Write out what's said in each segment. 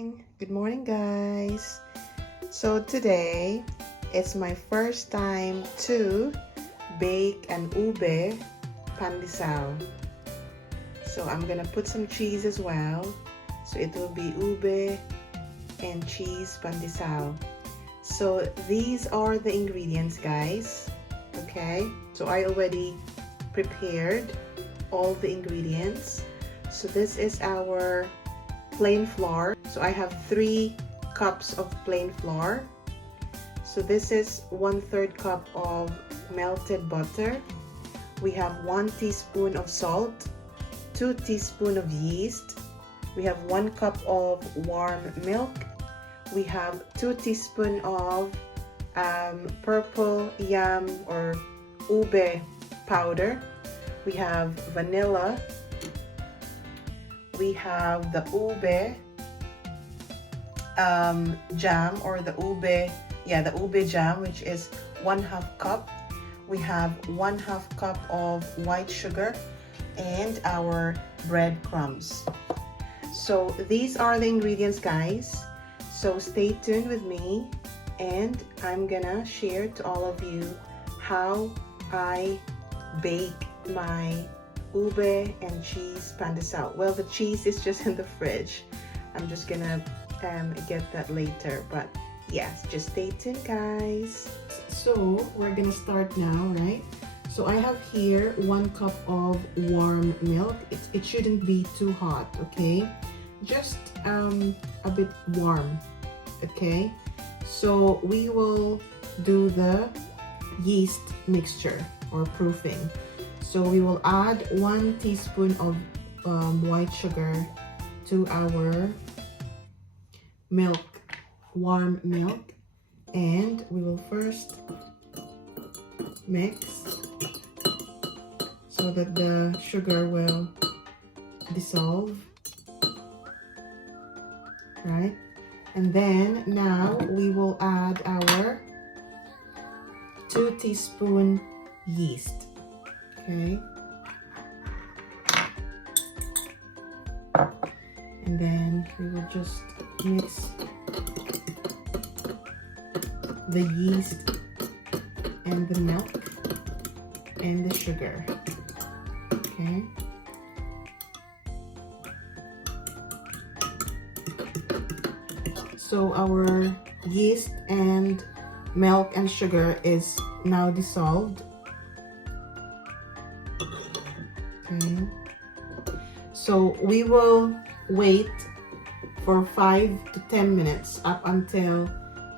Good morning, guys. So today it's my first time to bake an ube pandesal. So I'm gonna put some cheese as well. So it will be ube and cheese pandesal. So these are the ingredients, guys. Okay, so I already prepared all the ingredients. So this is our plain flour. So I have 3 cups of plain flour. So this is 1/3 cup of melted butter. We have 1 teaspoon of salt, 2 teaspoons of yeast. We have 1 cup of warm milk. We have 2 teaspoons of purple yam or ube powder. We have vanilla. We have the ube jam, or the ube jam, which is 1/2 cup. We have 1/2 cup of white sugar and our breadcrumbs. So these are the ingredients, guys. So stay tuned with me, and I'm gonna share to all of you how I bake my ube and cheese pandesal. Well, the cheese is just in the fridge. I'm just gonna get that later, but yes, just stay tuned, guys. So we're gonna start now, right? So I have here 1 cup of warm milk. It shouldn't be too hot, okay? Just a bit warm, okay? So we will do the yeast mixture or proofing. So we will add 1 teaspoon of white sugar to our milk, warm milk, and we will first mix so that the sugar will dissolve, right? And then now we will add our 2 teaspoon yeast. Okay, and then we will just mix the yeast and the milk and the sugar. Okay, so our yeast and milk and sugar is now dissolved. Okay. So we will wait for 5 to 10 minutes up until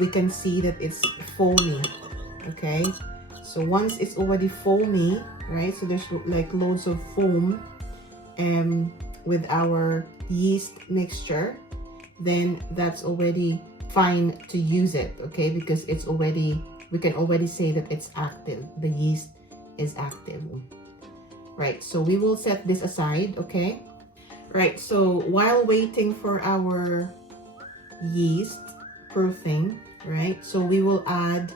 we can see that it's foamy. Okay, so once it's already foamy, right, so there's like loads of foam with our yeast mixture, then that's already fine to use it, okay, because it's already, we can already say that it's active, the yeast is active. Right, so we will set this aside, okay? Right, so while waiting for our yeast proofing, right, so we will add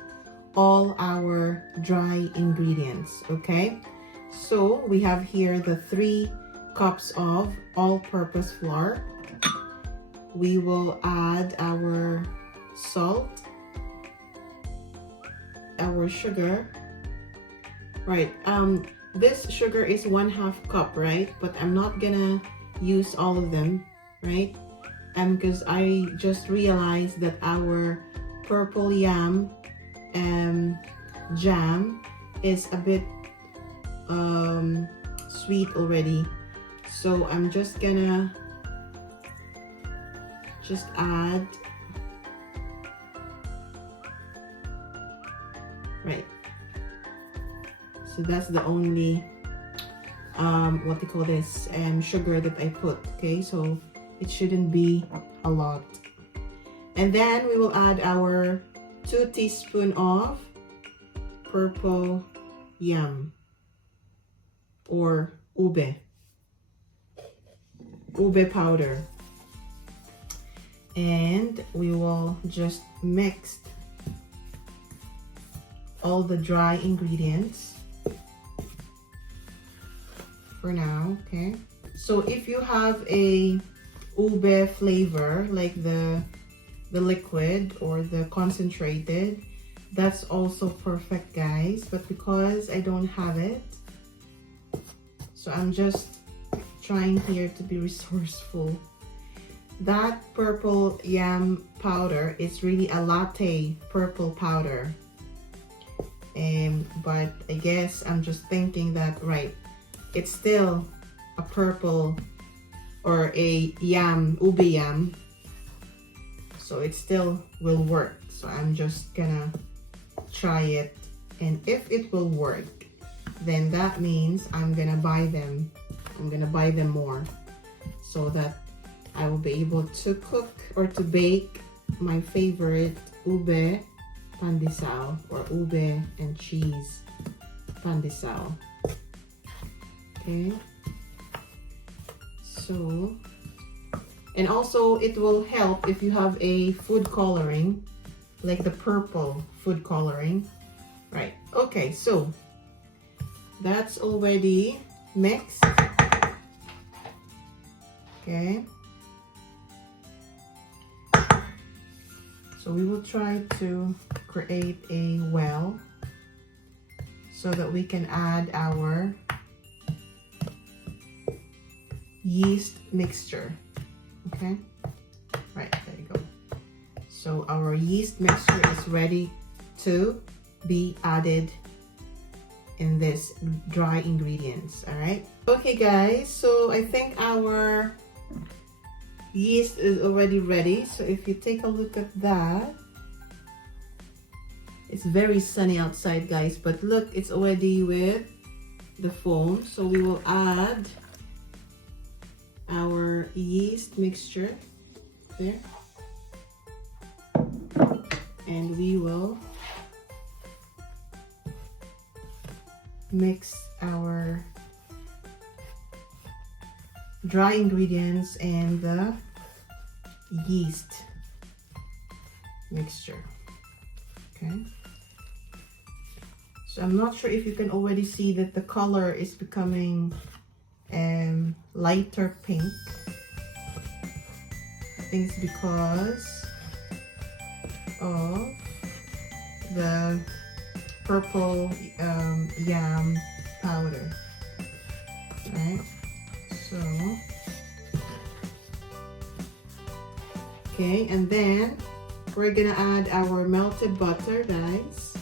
all our dry ingredients, okay? So we have here the 3 cups of all-purpose flour. We will add our salt, our sugar, right? This sugar is 1/2 cup, right? But I'm not gonna use all of them, right? Because I just realized that our purple yam jam is a bit sweet already. So I'm just gonna add, right? So that's the only what they call this sugar that I put, okay? So it shouldn't be a lot. And then we will add our 2 teaspoons of purple yam or ube powder, and we will just mix all the dry ingredients for now, okay? So if you have a ube flavor, like the liquid or the concentrated, that's also perfect, guys. But because I don't have it, so I'm just trying here to be resourceful. That purple yam powder is really a latte purple powder. But I guess I'm just thinking that, right, it's still a purple or a yam, ube yam, so it still will work. So I'm just gonna try it, and if it will work, then that means I'm gonna buy them. I'm gonna buy them more so that I will be able to cook or to bake my favorite ube pandesal, or ube and cheese pandesal. Okay, so, and also it will help if you have a food coloring, like the purple food coloring, right? Okay, so that's already mixed. Okay, so we will try to create a well so that we can add our yeast mixture. Okay, right, there you go. So our yeast mixture is ready to be added in this dry ingredients. All right, okay guys, so I think our yeast is already ready. So if you take a look at that, it's very sunny outside, guys, but look, it's already with the foam. So we will add our yeast mixture there, and we will mix our dry ingredients and the yeast mixture. Okay, so I'm not sure if you can already see that the color is becoming lighter pink. I think it's because of the purple yam powder, right? So okay, and then we're gonna add our melted butter, guys.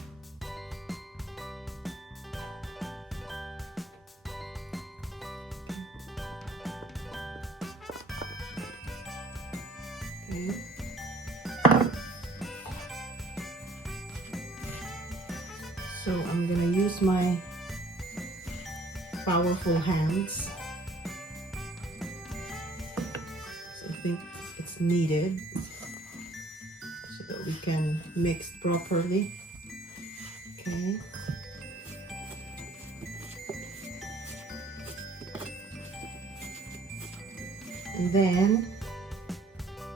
Okay. So I'm gonna use my powerful hands. So I think it's needed so that we can mix properly. Okay. And then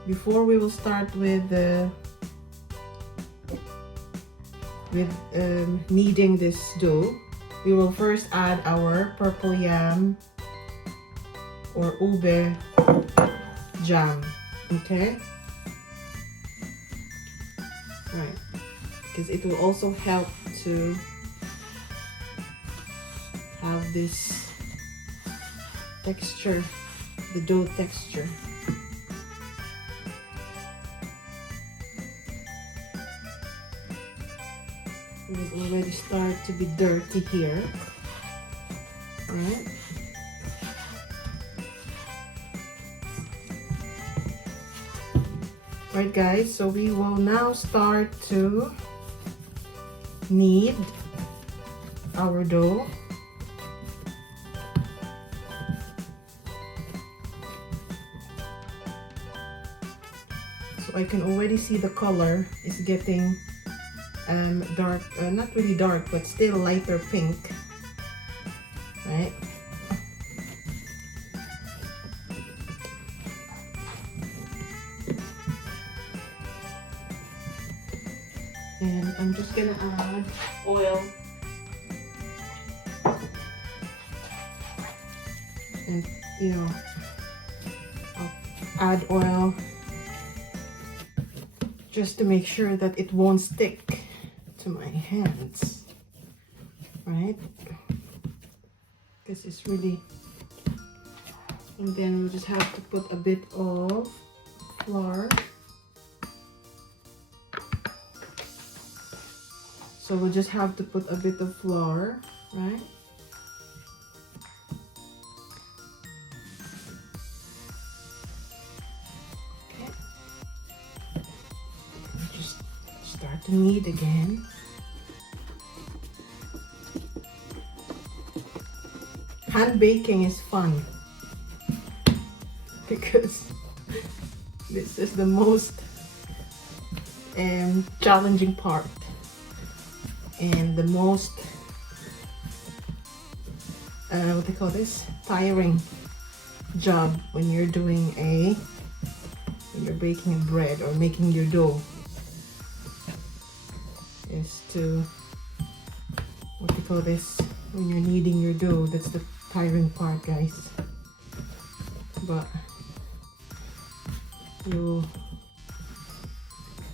before we will start with kneading this dough, we will first add our purple yam or ube jam. Okay, right, because it will also help to have this texture, the dough texture. It will already start to be dirty here. Right? Right, guys, so we will now start to knead our dough. So I can already see the color is getting dark, not really dark, but still lighter pink, right? And I'm just gonna add oil and, you know, I'll add oil just to make sure that it won't stick to my hands, right? This is really, and then we just have to put a bit of flour. So we'll just have to put a bit of flour, right? Okay. Just start to knead again. Hand baking is fun because this is the most challenging part and the most what do you call this, tiring job when you're baking bread or making your dough, is to, what do you call this, when you're kneading your dough. That's the tiring part, guys, but you'll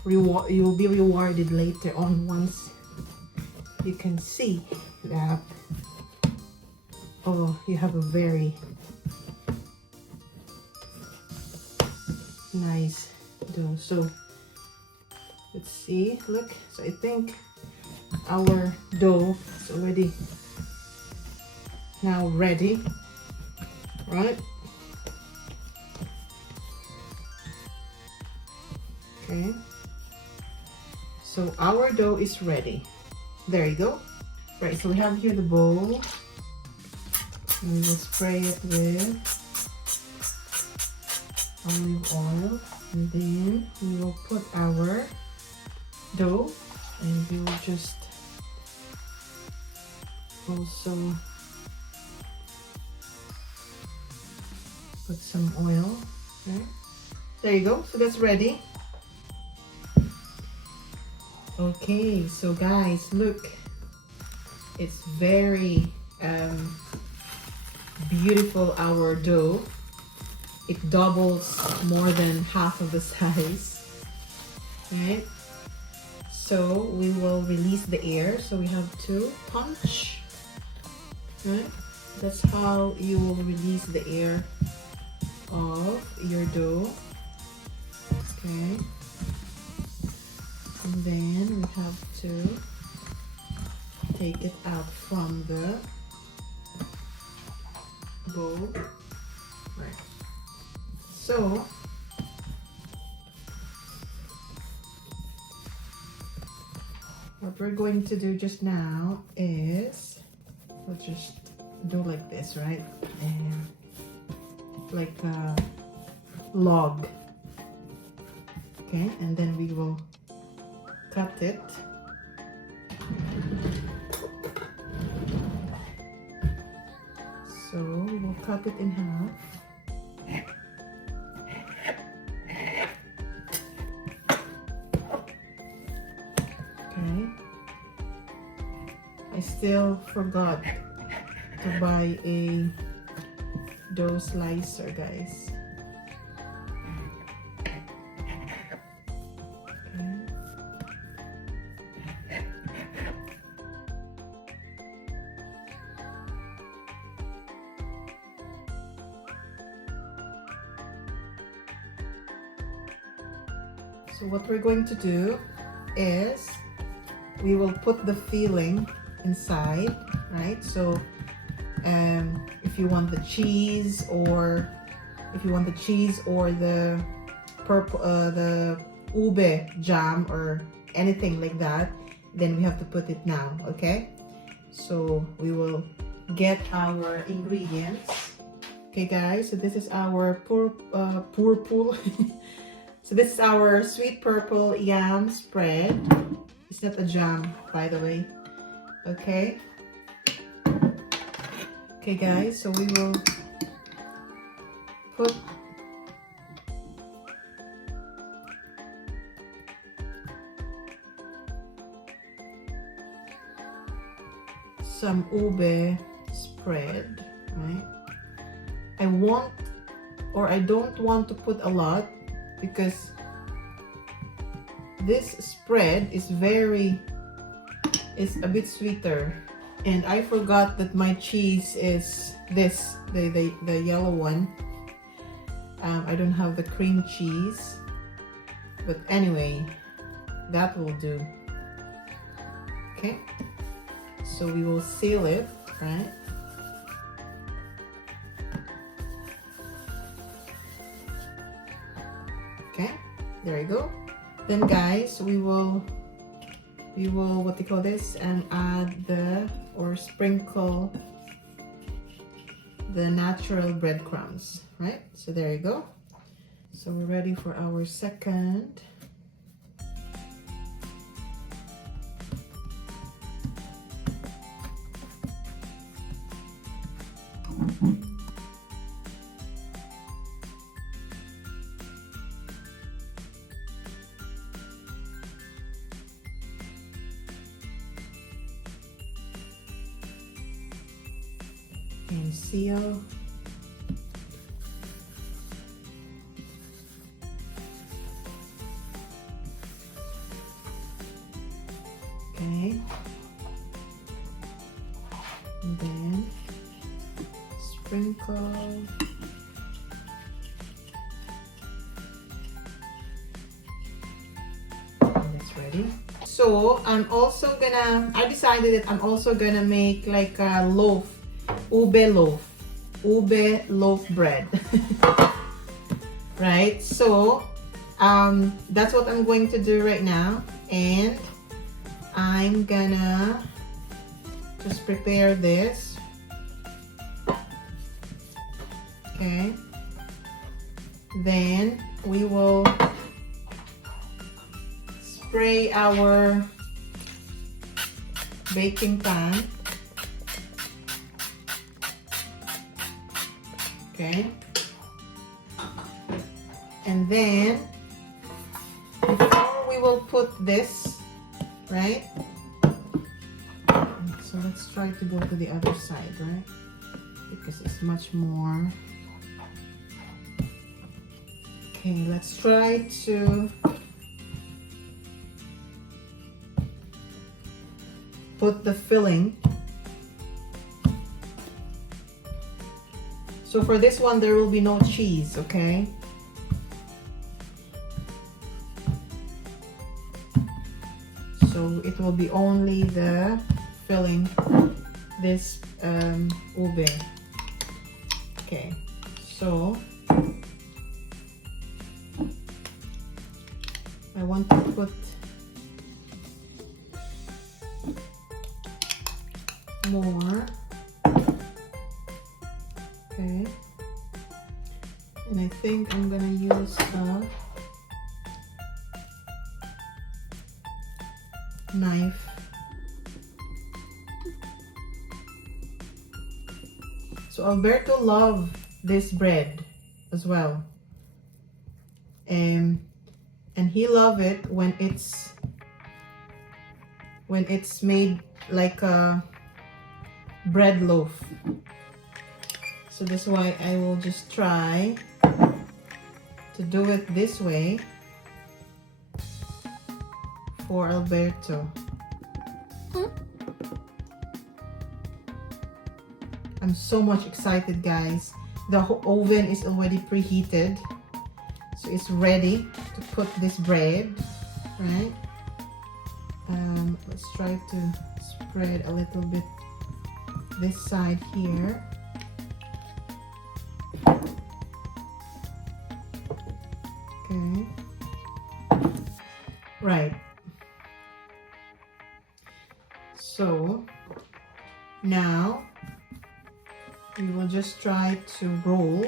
be rewarded later on once you can see that, oh, you have a very nice dough. So let's see, look, so I think our dough is already now ready, right? Okay, so our dough is ready. There you go. Right, so we have here the bowl, and we will spray it with olive oil, and then we will put our dough, and we will just also put some oil. Okay, there you go. So that's ready. Okay, so guys, look, it's very beautiful, our dough. It doubles more than half of the size, right? So we will release the air, so we have to punch, right? That's how you will release the air of your dough. Okay, and then we have to take it out from the bowl. Right, so what we're going to do just now is we'll just do like this, right? And like a log. Okay, and then we will cut it. So we'll cut it in half. Okay, I still forgot to buy a dough slicer, guys. So what we're going to do is we will put the filling inside, right? So if you want the cheese, or the purple, the ube jam or anything like that, then we have to put it now. Okay, so we will get our ingredients. Okay, guys, so this is our purple. So this is our sweet purple yam spread. It's not a jam, by the way. Okay. Okay, guys, so we will put some ube spread, right? I want or I don't want to put a lot because this spread is a bit sweeter. And I forgot that my cheese is this, the yellow one. I don't have the cream cheese, but anyway, that will do. Okay, so we will seal it, right? Okay, there you go. Then guys, we will what do you call this, and add or sprinkle the natural breadcrumbs, right? So there you go. So we're ready for our second. And seal. Okay. And then sprinkle. And it's ready. So I decided that I'm also gonna make like a loaf. Ube loaf bread. Right, so that's what I'm going to do right now, and I'm gonna just prepare this. Okay, then we will spray our baking pan. Okay, and then before we will put this, right? So let's try to go to the other side, right? Because it's much more. Okay, let's try to put the filling. So for this one, there will be no cheese, okay? So it will be only the filling, this ube. Okay, so I want to put more. Okay, and I think I'm gonna use a knife. So Alberto loves this bread as well, and he loves it when it's made like a bread loaf. So that's why I will just try to do it this way for Alberto. I'm so much excited, guys. The oven is already preheated, so it's ready to put this bread, right? Let's try to spread a little bit this side here. Okay, right. So now we will just try to roll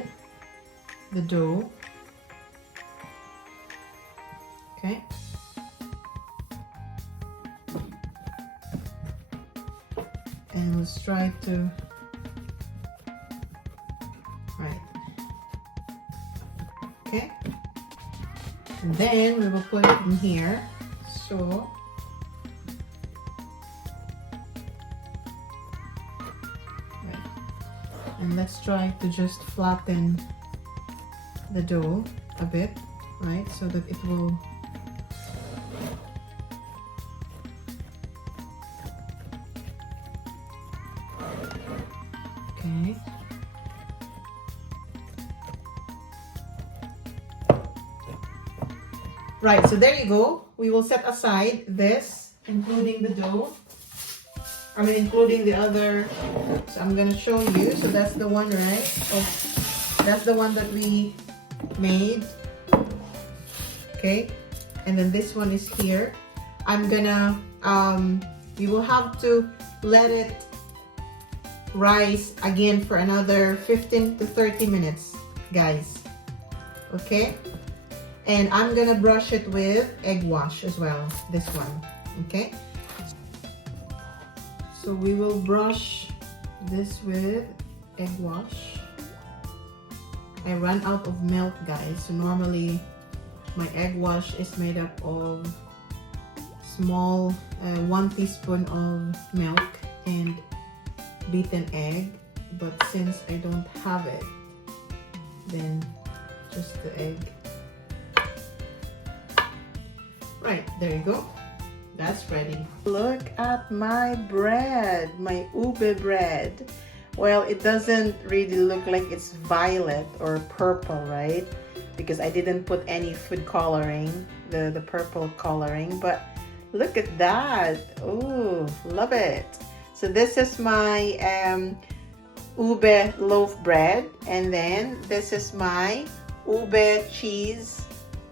the dough. Okay. And let's try to, right. Okay. And then we will put it in here. So and let's try to just flatten the dough a bit, right? So that it will okay. Right, so there you go. We will set aside this, including the dough. I mean, including the other. So I'm gonna show you. So that's the one, right? Oh, that's the one that we made. Okay, and then this one is here. I'm gonna you will have to let it rise again for another 15 to 30 minutes, guys. Okay, and I'm gonna brush it with egg wash as well, this one. Okay, so we will brush this with egg wash. I ran out of milk, guys, so normally my egg wash is made up of small 1 teaspoon of milk and beaten egg, but since I don't have it, then just the egg. Right, there you go. That's ready. Look at my bread, my ube bread. Well, it doesn't really look like it's violet or purple, right? Because I didn't put any food coloring, the purple coloring, but look at that. Oh, love it. So this is my ube loaf bread, and then this is my ube cheese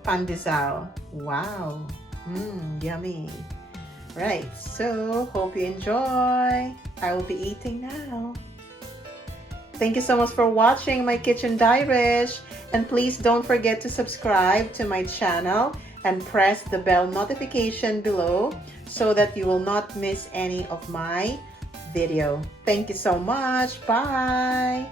pandesal. Wow, yummy. Right, so hope you enjoy. I will be eating now. Thank you so much for watching my Kitchen Diarish, and please don't forget to subscribe to my channel and press the bell notification below so that you will not miss any of my video. Thank you so much. Bye.